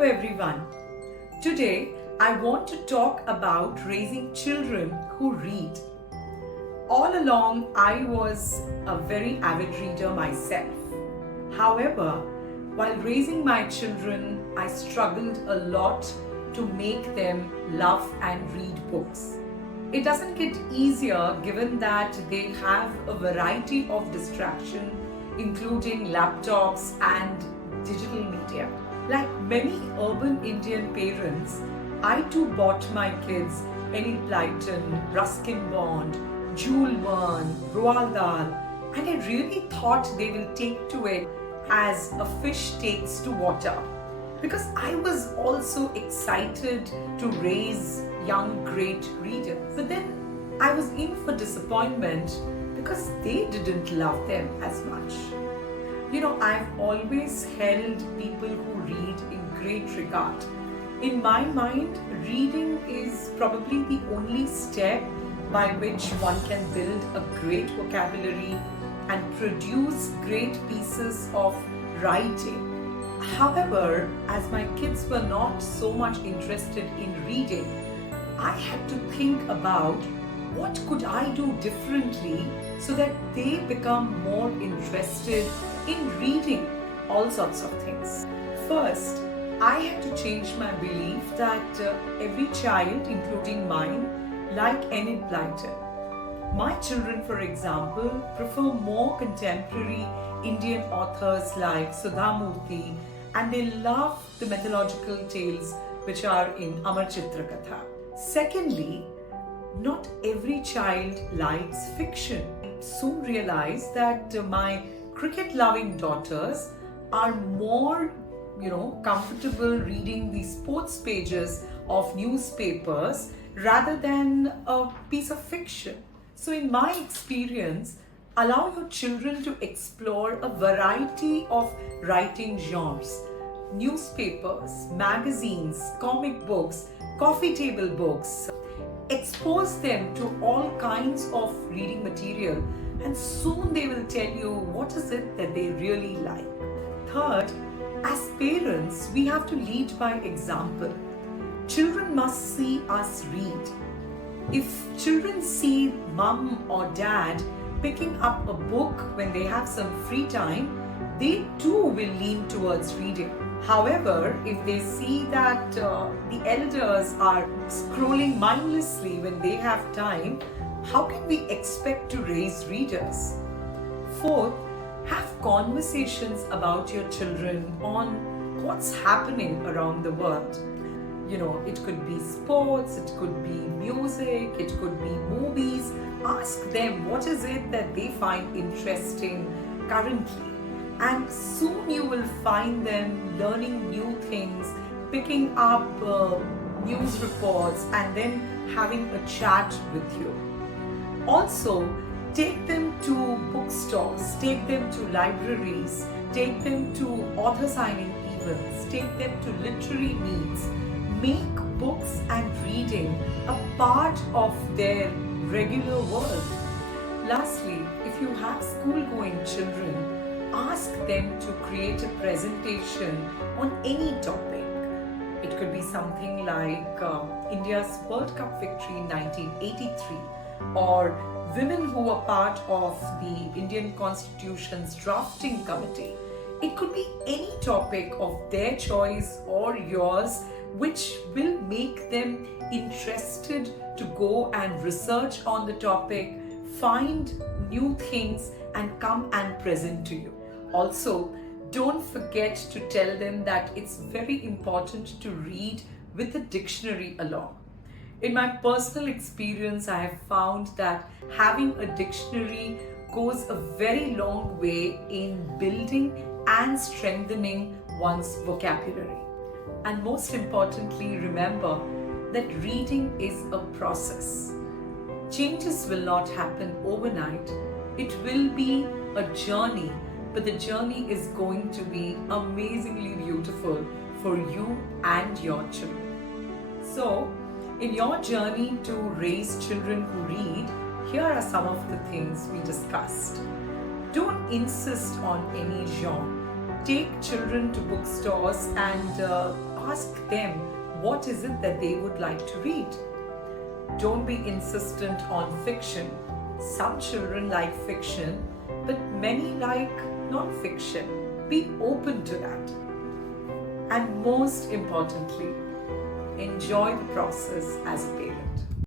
Hello everyone. Today I want to talk about raising children who read. All along I was a very avid reader myself. However, while raising my children, I struggled a lot to make them love and read books. It doesn't get easier given that they have a variety of distraction, including laptops and digital media. Like many urban Indian parents, I too bought my kids Enid Blyton, Ruskin Bond, Jules Verne, Roald Dahl, and I really thought they will take to it as a fish takes to water. Because I was also excited to raise young great readers. But then I was in for disappointment because they didn't love them as much. I've always held people who read in great regard. In my mind, reading is probably the only step by which one can build a great vocabulary and produce great pieces of writing. However, as my kids were not so much interested in reading, I had to think about what could I do differently so that they become more interested in reading all sorts of things. First, I had to change my belief that every child, including mine, like Enid Blyton. My children, for example, prefer more contemporary Indian authors like Sudha Murthy, and they love the mythological tales which are in Amar Chitra Katha. Secondly, not every child likes fiction. I soon realized that my cricket-loving daughters are more, comfortable reading the sports pages of newspapers rather than a piece of fiction. So in my experience, allow your children to explore a variety of writing genres. Newspapers, magazines, comic books, coffee table books. Expose them to all kinds of reading material, and soon they will tell you what is it that they really like. Third, as parents, we have to lead by example. Children must see us read. If children see mom or dad picking up a book when they have some free time, they too will lean towards reading. However, if they see that the elders are scrolling mindlessly when they have time, how can we expect to raise readers? Fourth, have conversations about your children on what's happening around the world. It could be sports, it could be music, it could be movies. Ask them what is it that they find interesting currently. And soon you will find them learning new things, picking up news reports, and then having a chat with you. Also, take them to bookstores, take them to libraries, take them to author signing events, take them to literary meets. Make books and reading a part of their regular world. Lastly, if you have school-going children, ask them to create a presentation on any topic. It could be something like India's World Cup victory in 1983, or women who were part of the Indian Constitution's drafting committee. It could be any topic of their choice or yours which will make them interested to go and research on the topic, find new things, and come and present to you. Also, don't forget to tell them that it's very important to read with a dictionary along. In my personal experience, I have found that having a dictionary goes a very long way in building and strengthening one's vocabulary. And most importantly, remember that reading is a process. Changes will not happen overnight. It will be a journey, but the journey is going to be amazingly beautiful for you and your children. So, in your journey to raise children who read, here are some of the things we discussed. Don't insist on any genre. Take children to bookstores and ask them what is it that they would like to read. Don't be insistent on fiction. Some children like fiction, but many like non-fiction. Be open to that. And most importantly, enjoy the process as a parent.